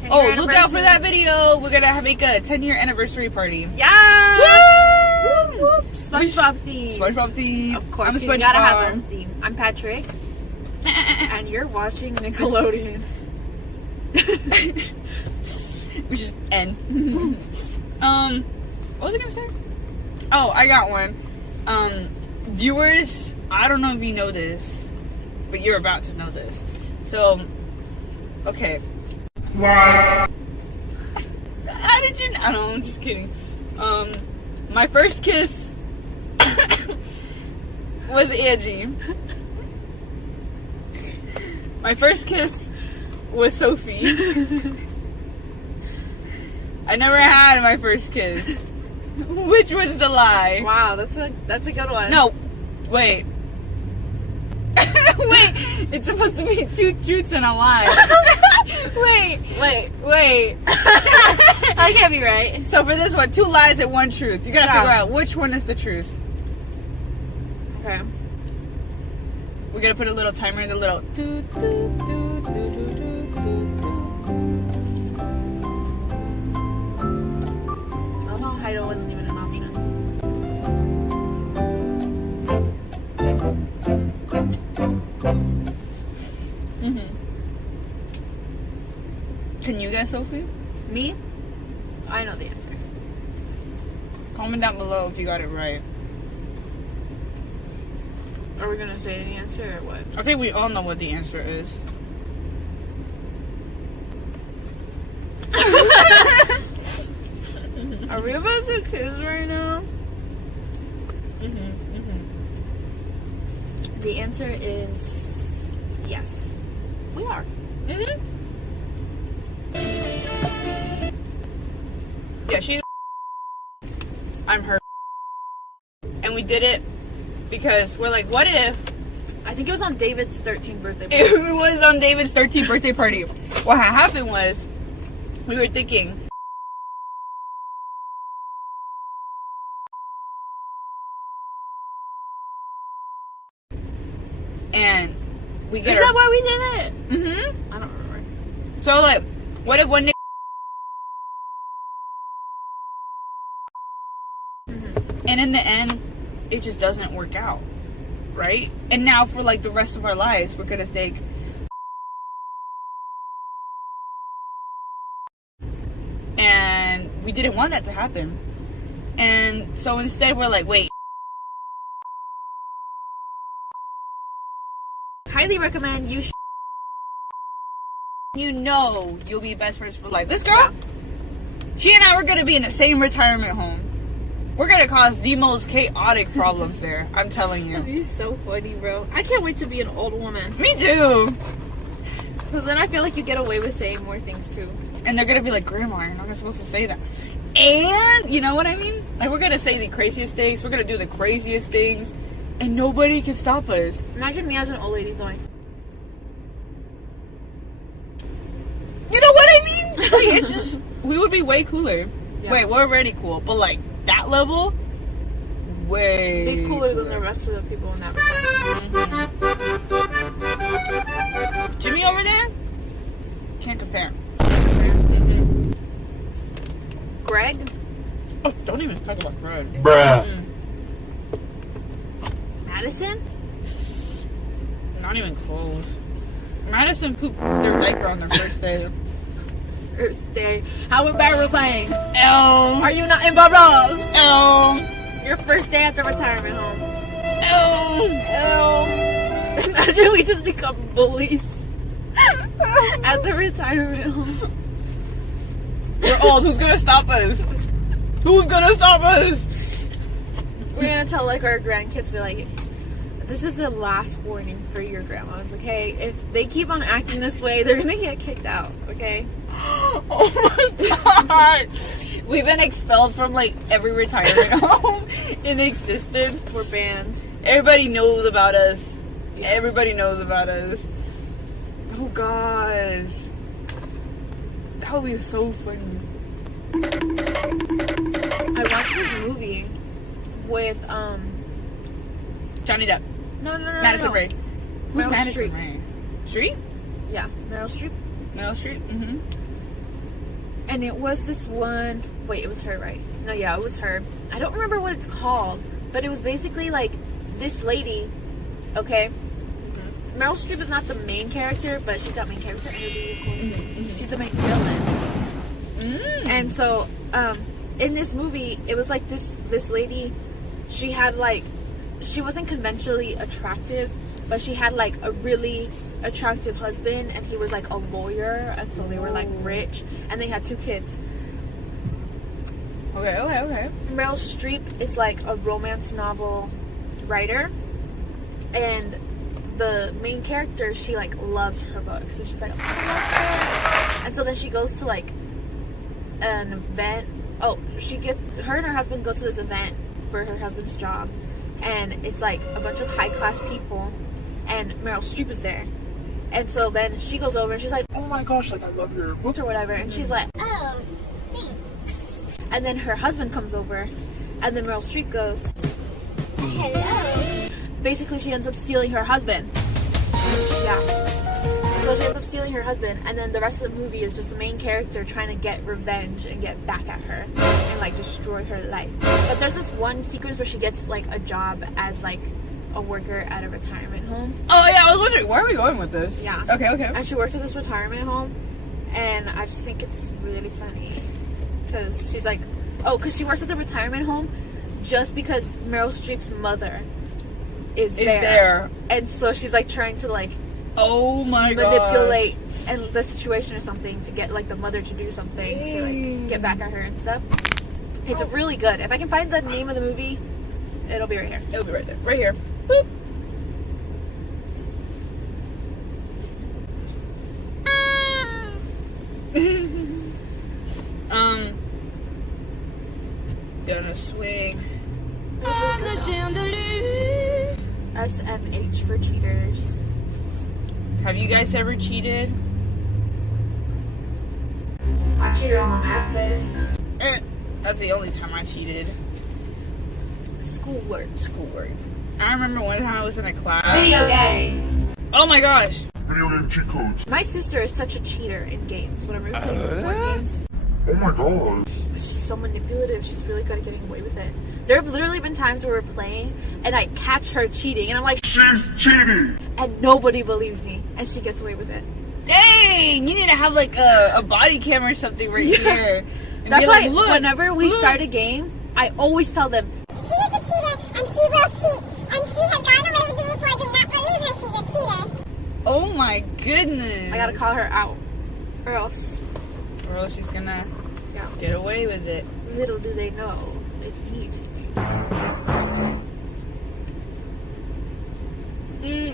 10-year Oh, look out for anniversary. that video. We're gonna make a 10-year anniversary party. Yeah. Woo! Woo! SpongeBob theme. SpongeBob theme. Of course, I'm a you gotta have SpongeBob. a theme. I'm Patrick, and you're watching Nickelodeon. We just end. What was I gonna say? Oh, I got one. Viewers, I don't know if you know this, but you're about to know this. So, okay. Why? How did you know? I'm just kidding. My first kiss was Angie. My first kiss was Sophie. I never had my first kiss. Which was the lie? Wow, that's a good one. No, wait. Wait, it's supposed to be 2 truths and a lie. wait. I can't be right. So for this one, 2 lies and 1 truth. You gotta Yeah. figure out which one is the truth. Okay. We're gonna put a little timer in the little. I love how Heido wasn't even an option. Can you guess, Sophie? Me? I know the answer. Comment down below if you got it right. Are we gonna say the answer or what? I think we all know what the answer is. Are we about to kiss right now? The answer is yes. We are. Yeah, she's. I'm her. And we did it because we're like, what if I think it was on David's 13th birthday. it was on David's 13th birthday party? What happened was, we were thinking, and we Is get that why we did it? Mm-hmm. I don't remember. So like, what if one day And in the end, it just doesn't work out, right? And now for like the rest of our lives, we're gonna think, and we didn't want that to happen. And so instead we're like, wait. Highly recommend you. You know you'll be best friends for life. This girl, she and I were gonna be in the same retirement home. We're gonna cause the most chaotic problems there. I'm telling you. You're so funny, bro. I can't wait to be an old woman. Me too. Because then I feel like you get away with saying more things too. And they're gonna be like, Grandma, you're not supposed to say that. And you know what I mean? Like, we're gonna say the craziest things. We're gonna do the craziest things, and nobody can stop us. Imagine me as an old lady going, you know what I mean? Like, it's just, we would be way cooler. Yeah. Wait, we're already cool, but like that level, way be cooler than the rest of the people in that room. Jimmy over there, can't compare. Greg? Oh, don't even talk about Greg. Bruh. Madison? Not even close. Madison pooped their diaper on their first day. First day. How embarrassing. Ew. Are you not embarrassed? Ew. Your first day at the retirement home. Ew. Ew. Imagine we just become bullies at the retirement home. We're old. Who's gonna stop us? Who's gonna stop us? We're gonna tell like our grandkids, be like, this is the last warning for your grandmas, okay? If they keep on acting this way, they're gonna get kicked out, okay? Oh my god. We've been expelled from like every retirement home in existence. We're banned. Everybody knows about us. Everybody knows about us. Oh gosh. That would be so funny. I watched this movie with Johnny Depp. no Madison Ray. Who's Meryl Madison Streep. Ray? Streep? Yeah, Meryl Streep. Meryl Streep? Mm-hmm. And it was this one. Wait, it was her, right? No, yeah, it was her. I don't remember what it's called, but it was basically like this lady. Okay, Meryl Streep is not the main character, but she's got main character energy. She's the main villain. And so, in this movie, it was like this lady. She had like, she wasn't conventionally attractive, but she had like a really attractive husband, and he was like a lawyer, and so they were like rich, and they had 2 kids. Okay. Meryl Streep is like a romance novel writer, and the main character, she like loves her books, and she's like, oh, I love her. And so then she goes to like an event. Oh, her and her husband go to this event for her husband's job, and it's like a bunch of high class people, and Meryl Streep is there. And so then she goes over and she's like, Oh my gosh, like I love your book. or whatever, and she's like, Oh, thanks. and then her husband comes over, and then Meryl Streep goes, Hello. basically she ends up stealing her husband. Yeah. So she ends up stealing her husband, and then the rest of the movie is just the main character trying to get revenge and get back at her and like destroy her life. But there's this one sequence where she gets like a job as like a worker at a retirement home. Oh yeah, I was wondering, where are we going with this? Yeah. Okay. And she works at this retirement home, and I just think it's really funny because she's like, oh, because she works at the retirement home just because Meryl Streep's mother is there. And so she's like trying to like Oh my god. manipulate and the situation or something to get like the mother to do something to like get back at her and stuff. It's really good. If I can find the name of the movie, it'll be right here. It'll be right there. Right here. Boop. Gonna swing. SMH for cheaters. Have you guys ever cheated? I cheated on my math test. That's the only time I cheated. Schoolwork. Schoolwork. I remember one time I was in a class. Video games. Oh my gosh. Video game cheat codes. My sister is such a cheater in games. Whenever we play board games, Oh my god. she's so manipulative. She's really good at getting away with it. There have literally been times where we're playing and I catch her cheating and I'm like, She's cheating. and nobody believes me and she gets away with it. Dang, you need to have like a body cam or something right here. And That's be why like, look, whenever we look. start a game, I always tell them, She's a cheater and she will cheat. And she has gone away with it before. I do not believe her. She's a cheater. Oh my goodness. I gotta call her out or else, she's gonna yeah. get away with it. Little do they know, it's me cheating.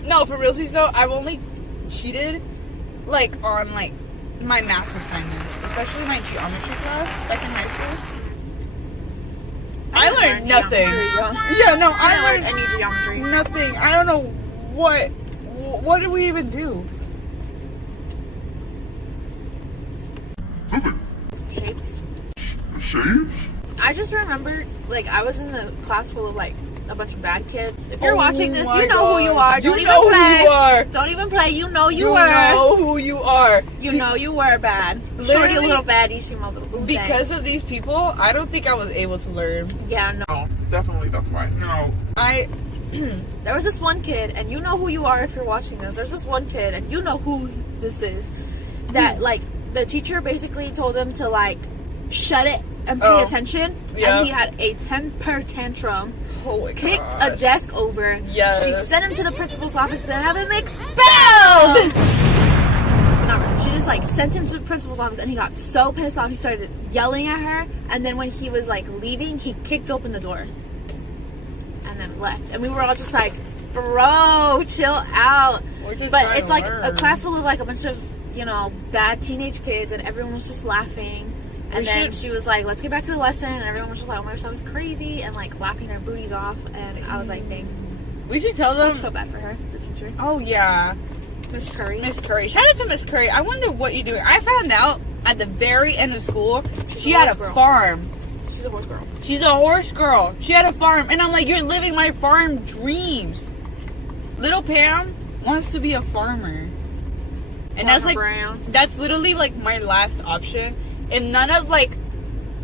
No, for real, though, I've only cheated like on like my math assignments, especially my geometry class back in high school. I learned nothing. Yeah, no, I didn't learn any geometry. nothing. I don't know what did we even do? Nothing. Shapes. Shaves? I just remember, like, I was in the class full of, like, a bunch of bad kids. If you're Oh watching this, my you know who you are. You Don't know even play. who you are. Don't even play. You know you You were. know who you are. You know you were bad. Shorty Literally, little baddie, she my little boo thing. Because of these people, I don't think I was able to learn. Yeah, no. No, definitely that's why. No. There was this one kid, and you know who you are if you're watching this. There's this one kid, and you know who this is. That, like, the teacher basically told him to, like, shut it and pay attention. Yeah. And he had a temper tantrum. Oh my Kicked gosh. a desk over. Yes. She sent him to the principal's office to have him expelled. Not really. She just like sent him to the principal's office, and he got so pissed off. He started yelling at her, and then when he was like leaving, he kicked open the door, and then left. And we were all just like, "Bro, chill out." We're just But trying it's to like learn. a class full of like a bunch of bad teenage kids, and everyone was just laughing. And then she was like, let's get back to the lesson. And everyone was just like, oh my gosh, that was crazy. And like laughing their booties off. And I was like, dang. We should tell them. I'm so bad for her, the teacher. Oh yeah, Miss Curry. Miss Curry. Shout out to Miss Curry. I wonder what you're doing. I found out at the very end of school she a had horse a girl. farm. She's a horse girl. She's a horse girl. She had a farm, and I'm like, you're living my farm dreams. Little Pam wants to be a farmer, and that's like that's literally like my last option. And none of like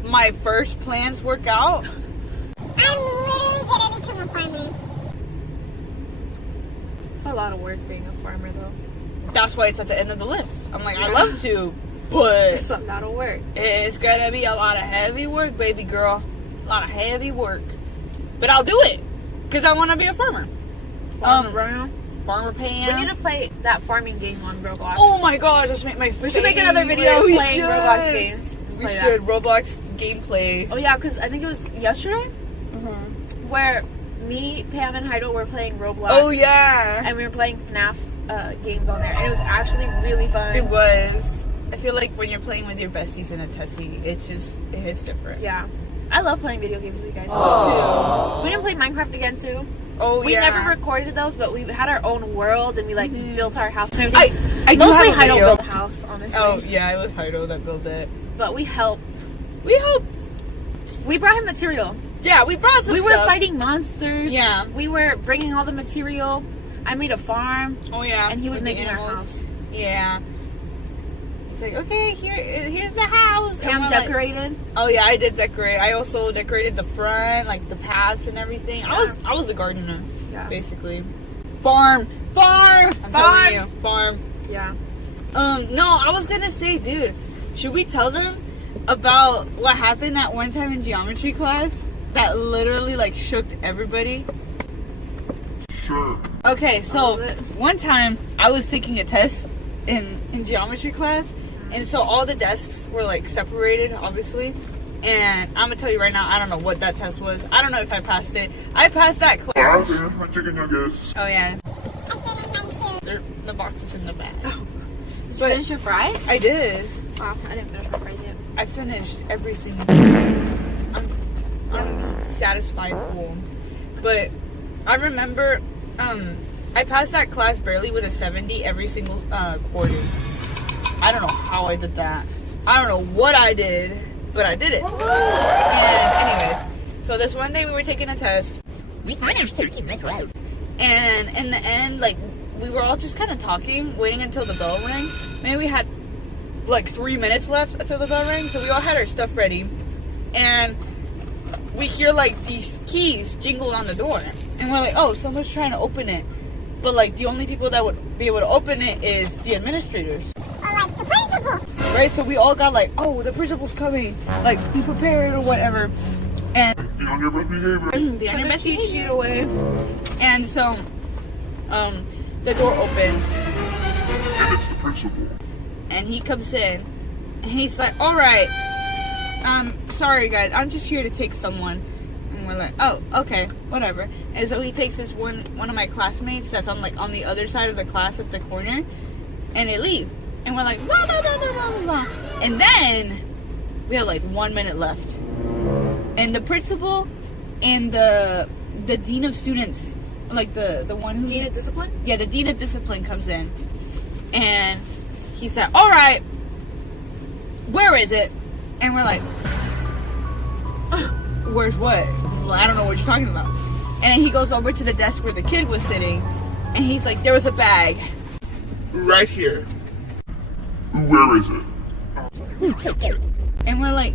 my first plans work out. I'm literally gonna become a farmer. It's a lot of work being a farmer, though. That's why it's at the end of the list. I'm like, I love to, but It's a lot of work. it's gonna be a lot of heavy work, baby girl. A lot of heavy work. But I'll do it. Because I want to be a farmer. Farmer Pam. We need to play that farming game on Roblox. Oh my gosh, let's make my We should make another video We playing should. Roblox games. We Play should. Roblox gameplay. Oh yeah, because I think it was yesterday where me, Pam, and Heido were playing Roblox. Oh yeah. And we were playing FNAF games on there, and it was actually really fun. It was. I feel like when you're playing with your besties in a tessie, it hits different. Yeah. I love playing video games with you guys. Aww. We didn't play Minecraft again too. Oh We yeah. never recorded those, but we had our own world, and we like built our house. And I everything. do Mostly have a Heido video. built the house, honestly. Oh yeah, it was Heido that built it. But we helped. We hope. We brought him material. Yeah, we brought some We were stuff. fighting monsters. Yeah. We were bringing all the material. I made a farm. Oh yeah. And he was with the making our animals. house. Yeah. He's like, okay, here's the house. And Pam we're like- decorated. oh yeah, I did decorate. I also decorated the front, like the paths and everything. Yeah. I was a gardener, basically. Farm. I'm telling you, farm. Yeah. No, I was gonna say, dude, should we tell them about what happened that one time in geometry class that literally like shook everybody? Sure. Okay, so was it? one time I was taking a test in geometry class, and so all the desks were like separated, obviously. And I'm gonna tell you right now, I don't know what that test was. I don't know if I passed it. I passed that class. Ah, there's my chicken nuggets. Oh yeah, I finished mine too. the box is in the back. Did you But- finish your fries? I did. Wow, I didn't finish my fries yet. I finished everything. I'm satisfied full. But I remember I passed that class barely with a 70 every single quarter. I don't know how I did that. I don't know what I did, but I did it. And anyways, so this one day we were taking a test. We finished taking the test. And in the end, like, we were all just kind of talking, waiting until the bell rang. Maybe we had like 3 minutes left until the bell rang, so we all had our stuff ready. And we hear like these keys jingle on the door, and we're like, oh, someone's trying to open it. But like the only people that would be able to open it is the administrators. Or like the principal. Right, so we all got like, oh, the principal's coming. Like, be prepared or whatever. And Be on your best behavior. be on your Put the best cheat sheet behavior. away. And so, the door opens, And it's the principal. and he comes in, and he's like, all right, sorry guys, I'm just here to take someone. And we're like, oh, okay, whatever. And so he takes this one of my classmates that's on like on the other side of the class at the corner, and they leave. And we're like, blah, blah, blah, blah, blah, blah. And then we had like 1 minute left. And the principal and the dean of students, like the one who's Dean of discipline? yeah, the dean of discipline comes in, and he said, all right, where is it? And we're like, where's what? Well, I don't know what you're talking about. And then he goes over to the desk where the kid was sitting, and he's like, there was a bag. Right here. Where is it? And we're like,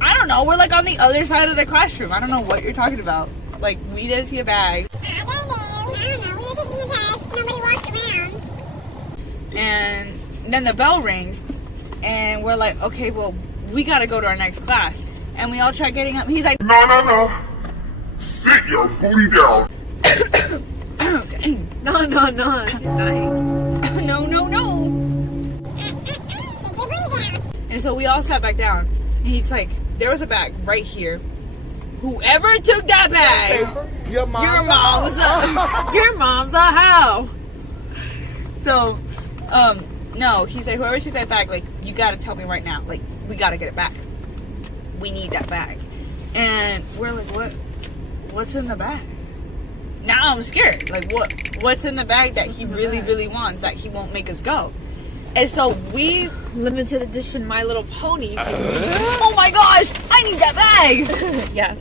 I don't know, we're like on the other side of the classroom. I don't know what you're talking about. Like, we didn't see a bag. I don't know. We were taking a test. Nobody walked around. And then the bell rings, and we're like, okay, well, we gotta go to our next class. And we all try getting up. He's like, No. Sit your booty down. dang. No. She's dying. No. Sit your booty down. And so we all sat back down. And he's like, there was a bag right here. Whoever took that bag, your mom's Your mom's a hoe. So, no, he's like, whoever took that bag, like, you gotta tell me right now. Like, we gotta get it back. We need that bag. And we're like, what's in the bag? Now I'm scared. Like, what's in the bag that he really wants that he won't make us go? And so we, Limited edition My Little Pony. oh my gosh, I need that bag. Yeah.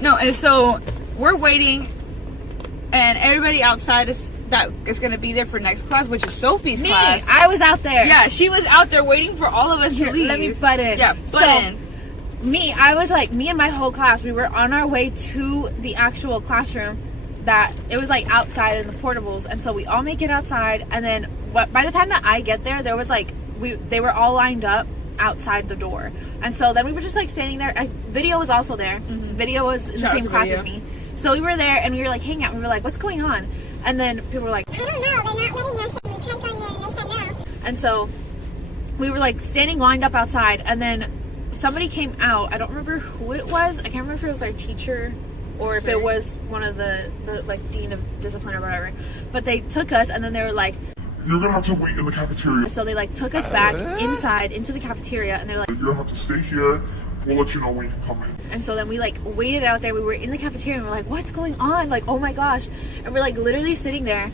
No, and so we're waiting, and everybody outside is gonna be there for next class, which is Sophie's Me, class. I was out there. Yeah, she was out there waiting for all of us to Here, leave. let me butt in. Yeah, butt So, in. I was like, me and my whole class, we were on our way to the actual classroom that it was like outside in the portables. And so we all make it outside. And then by the time that I get there, there was like, they were all lined up outside the door. And so then we were just like standing there. Video was also there. Video was in Shout out the same to class Video. as me. So we were there and we were like hanging out. We were like, what's going on? And then people were like, I don't know. They're not letting us. And we tried going in and they said no. and so we were like standing lined up outside, and then somebody came out. I don't remember who it was. I can't remember if it was our teacher or if it was one of the like dean of discipline or whatever. But they took us, and then they were like, You're gonna have to wait in the cafeteria. so they like took us back inside into the cafeteria, and they're like, You're gonna have to stay here. We'll let you know when you can come in. and so then we like waited out there. We were in the cafeteria, and we're like, what's going on? Like, oh my gosh. And we're like literally sitting there,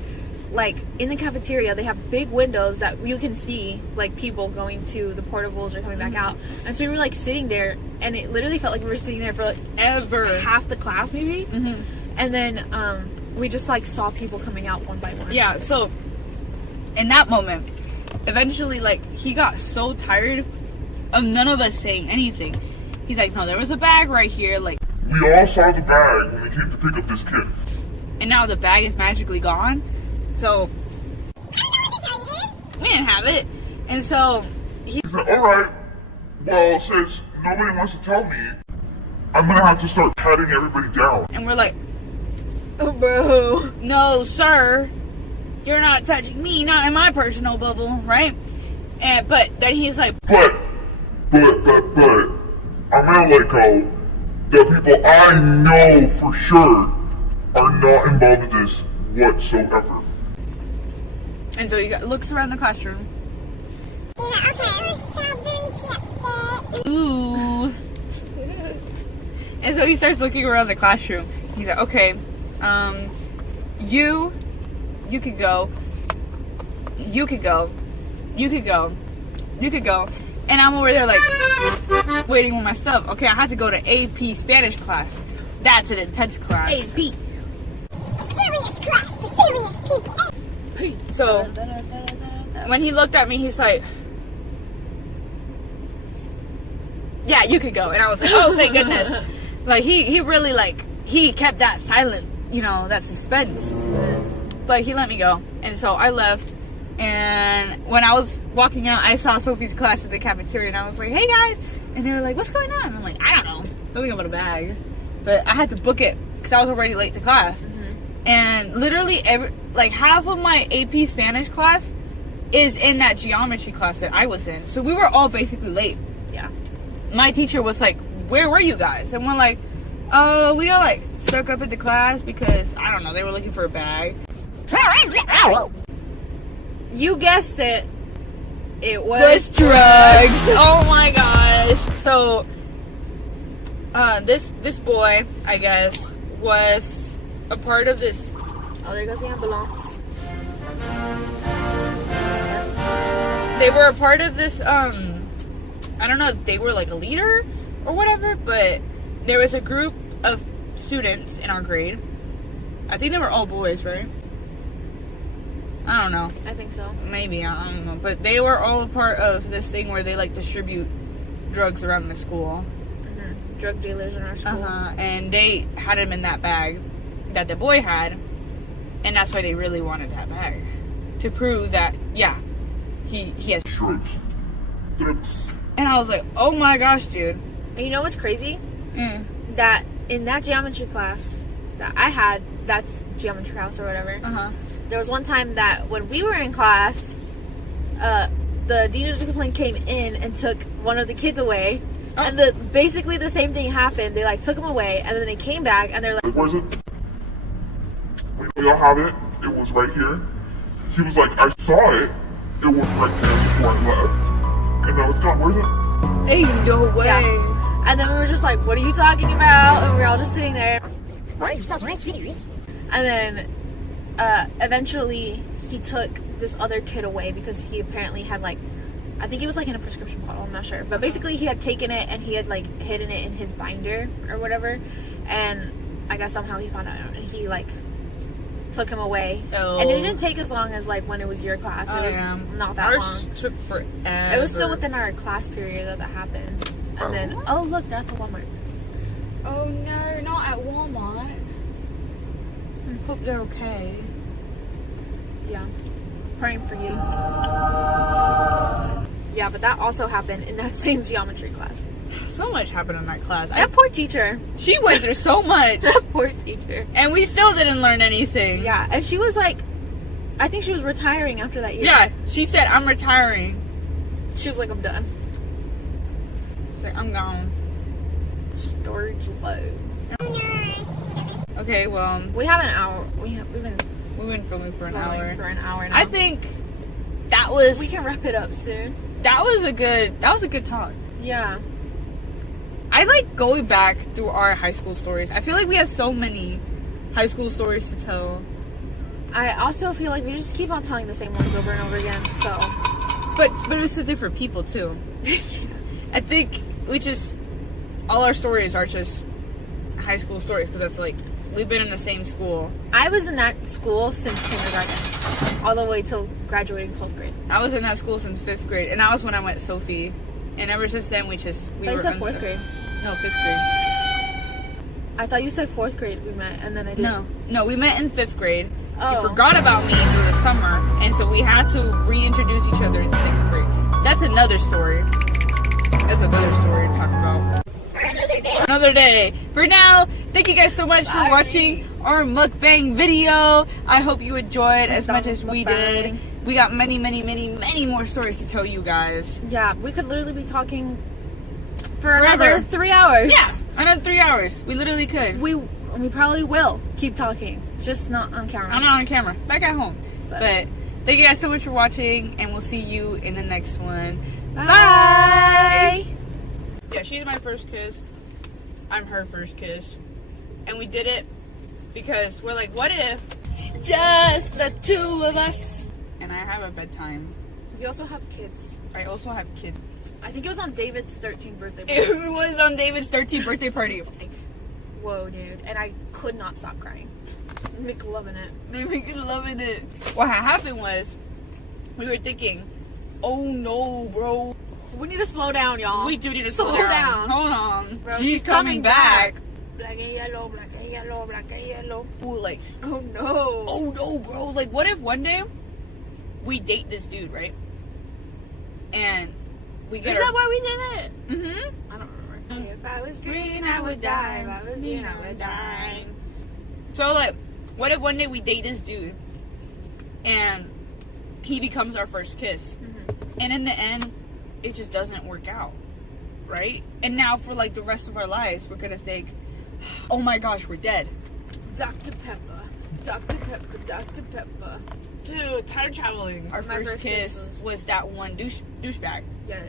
like in the cafeteria. They have big windows that you can see like people going to the portables or coming back out. And so we were like sitting there, and it literally felt like we were sitting there for like Ever. half the class maybe. And then we just like saw people coming out one by one. Yeah, so in that moment, eventually, like, he got so tired of none of us saying anything. He's like, no, there was a bag right here, like, We all saw the bag when we came to pick up this kid. and now the bag is magically gone. So we didn't have it. And so He said, alright, well, since nobody wants to tell me, I'm gonna have to start patting everybody down. and we're like, Oh, bro. no, sir, you're not touching me, not in my personal bubble, right? And but then he's like, But, I'm gonna let go. The people I know for sure are not involved with this whatsoever. and so he looks around the classroom. He's like, okay, here's strawberry chip. Ooh. And so he starts looking around the classroom. He's like, okay, you could go. You could go. You could go. You could go. And I'm over there like waiting with my stuff. Okay, I had to go to AP Spanish class. That's an intense class. AP. Serious class for serious people. So when he looked at me, he's like, yeah, you could go. And I was like, oh, thank goodness. Like, he really, like, he kept that silent, you know, that suspense. But he let me go. And so I left. And when I was walking out, I saw Sophie's class at the cafeteria. And I was like, hey, guys. And they were like, what's going on? And I'm like, I don't know. Something about a bag. But I had to book it because I was already late to class. And literally, half of my AP Spanish class is in that geometry class that I was in. So we were all basically late. Yeah. My teacher was like, where were you guys? And we're like, oh, we got like stuck up at the class because, I don't know, they were looking for a bag. You guessed it. It was drugs. Oh my gosh. So, this boy, I guess, was a part of this. Oh, there goes the ambulance. They were a part of this, I don't know if they were like a leader or whatever, but there was a group of students in our grade. I think they were all boys, right? I don't know. I think so. Maybe, I don't know. But they were all a part of this thing where they like distribute drugs around the school. Drug dealers in our school. And they had him in that bag that the boy had. And that's why they really wanted that bag. To prove that, yeah, he has Drugs. Drugs. And I was like, oh my gosh, dude. And you know what's crazy? Mm. That in that geometry class that I had, that's geometry house or whatever. There was one time that when we were in class, the dean of discipline came in and took one of the kids away. Oh. And basically the same thing happened. They like took him away, and then they came back, and they're like, Where's it? We all have it. It was right here. He was like, I saw it. It was right here before I left. And now it's gone. Where's it? Ain't no way. yeah. And then we were just like, what are you talking about? And we were all just sitting there. And then eventually he took this other kid away because he apparently had like, I think it was like in a prescription bottle, I'm not sure. But basically he had taken it and he had like hidden it in his binder or whatever. And I guess somehow he found out and he like took him away. Oh. And it didn't take as long as like when it was your class. It was not that Ours long. took forever. It was still within our class period that happened. And then, oh look, they're at the Walmart. Oh no, not at Walmart. Hope they're okay. Yeah. Praying for you. Yeah, but that also happened in that same geometry class. So much happened in that class. That poor teacher. She went through so much. That poor teacher. And we still didn't learn anything. Yeah, and she was like, I think she was retiring after that year. Yeah, she said, I'm retiring. She was like, I'm done. She's like, I'm gone. Storage low. Okay, well, We have an hour. We've been filming for an going hour. for an hour now. I think that was we can wrap it up soon. that was a good talk. Yeah. I like going back through our high school stories. I feel like we have so many high school stories to tell. I also feel like we just keep on telling the same ones over and over again. So, But it's to different people too. I think all our stories are just high school stories because that's like we've been in the same school. I was in that school since kindergarten, all the way till graduating 12th grade. I was in that school since 5th grade, and that was when I went to Sophie. And ever since then, we I were said 4th grade. No, 5th grade. I thought you said 4th grade we met, and then I didn't. No, we met in 5th grade. Oh. You forgot about me through the summer, and so we had to reintroduce each other in 6th grade. That's another story. That's another story to talk about. Another day. For now, thank you guys so much for watching our mukbang video. I hope you enjoyed as much as we did. We got many, many, many, many more stories to tell you guys. Yeah, we could literally be talking for Forever. another 3 hours. Yeah, another 3 hours. We literally could. We probably will keep talking, just not on camera. I'm not on camera. Back at home. But thank you guys so much for watching, and we'll see you in the next one. Bye! Yeah, she's my first kiss. I'm her first kiss. And we did it because we're like, what if just the two of us? And I have a bedtime. We also have kids. I also have kids. I think it was on David's 13th birthday party. It was on David's 13th birthday party. Like, whoa, dude. And I could not stop crying. Mick loving it. They make it loving it. What happened was, we were thinking, oh no, bro. We need to slow down, y'all. We do need to slow down. Hold on. Bro, she's coming back. Black and yellow, black and yellow, black and yellow. Ooh, like, Oh no. oh no, bro. Like, what if one day we date this dude, right? And we Is get that why we did it? Mm-hmm. I don't remember. If I was green, I would die. If I was green, I would die. So, like, what if one day we date this dude and he becomes our first kiss? And in the end, it just doesn't work out, right? And now for, like, the rest of our lives, we're going to think, oh my gosh, we're dead. Dr. Pepper. Dr. Pepper. Dr. Pepper. Dude, time traveling. Our My first kiss was that one douchebag. Yeah.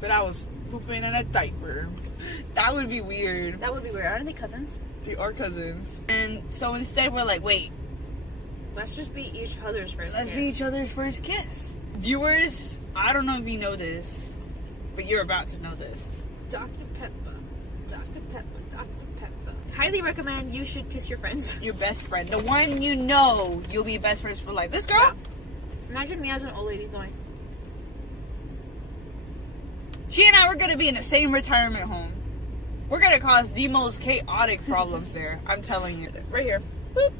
But I was pooping in a diaper. That would be weird. That would be weird. Aren't they cousins? They are cousins. And so instead we're like, wait, Let's just be each other's first let's kiss. be each other's first kiss. Viewers, I don't know if you know this, but you're about to know this. Dr. Pepper. Dr. Pepper. Dr. Pepper. Highly recommend you should kiss your friends. Your best friend. The one you know you'll be best friends for life. This girl? Yeah. Imagine me as an old lady going, She and I were going to be in the same retirement home. We're going to cause the most chaotic problems there. I'm telling you. right here. Boop.